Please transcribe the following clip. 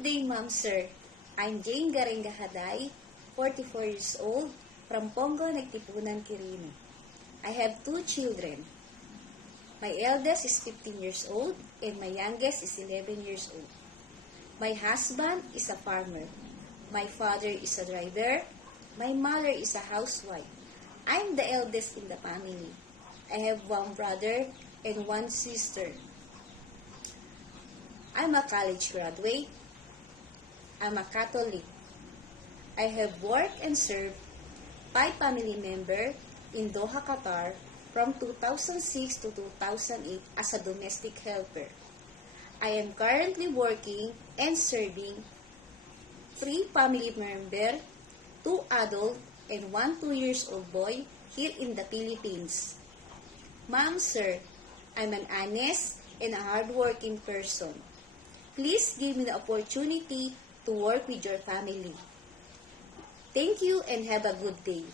Good day, Ma'am Sir. I'm Jane Garenga Haday, 44 years old, from Pongo, Nagtipunan, Quirino. I have 2 children. My eldest is 15 years old and my youngest is 11 years old. My husband is a farmer. My father is a driver. My mother is a housewife. I'm the eldest in the family. I have 1 brother and 1 sister. I'm a college graduate. I'm a Catholic. I have worked and served 5 family members in Doha, Qatar from 2006 to 2008 as a domestic helper. I am currently working and serving 3 family members, 2 adult and 1 2-year-old boy here in the Philippines. Ma'am, Sir, I'm an honest and a hardworking person. Please give me the opportunity to work with your family. Thank you and have a good day.